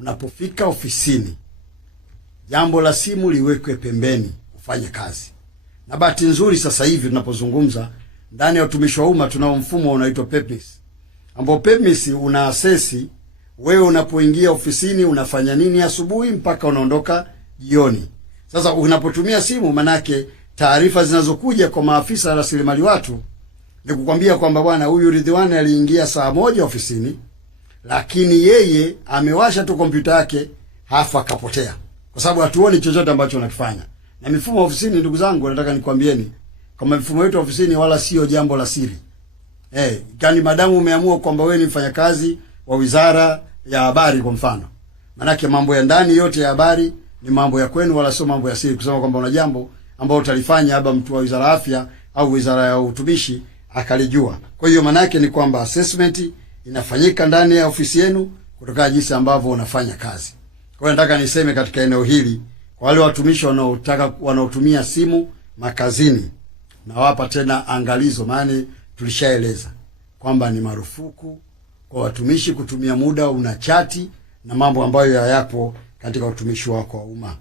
unapofika ofisini, jambo la simu liwekwe pembeni, ufanye kazi. Na bahati nzuri sasa hivi tunapozungumza, ndani ya utumishi wa umma tunao mfumo unaitwa PEPMIS, ambao PEPMIS una asesi wewe unapoingia ofisini unafanya nini asubuhi mpaka unaondoka jioni. Sasa unapotumia simu, manake taarifa zinazokuja kwa maafisa rasilimali watu ni kukwambia kwamba bwana, huyu Ridhiwani aliingia saa 1 ofisini, lakini yeye amewasha tu kompyuta yake hafa kapotea, kwa sababu hatuoni chochote ambacho unakifanya. Na mifumo ofisini, ndugu zangu, nataka nikwambieni kama mifumo yetu ofisini wala sio jambo la siri. Kani madamu umeamua kwamba wewe ni mfanyakazi wa Wizara ya Habari kwa mfano, manake mambo ya ndani yote ya habari ni mambo ya kwenu, wala sio mambo ya siri, kusema kwamba una jambo ambalo utalifanya haba mtu wa Wizara ya Afya au Wizara ya Utumishi akalijua. Kwa hiyo manake ni kwamba assessment inafanyika ndani ya ofisi yenu kutokana jinsi ambavyo unafanya kazi. Kwa hiyo nataka niseme katika eneo hili, kwa wale watumishi wanaotumia simu makazini, nawapa tena angalizo, maana tulishaeleza kwamba ni marufuku kwa watumishi kutumia muda una chati na mambo ambayo hayapo katika utumishi wako wa umma.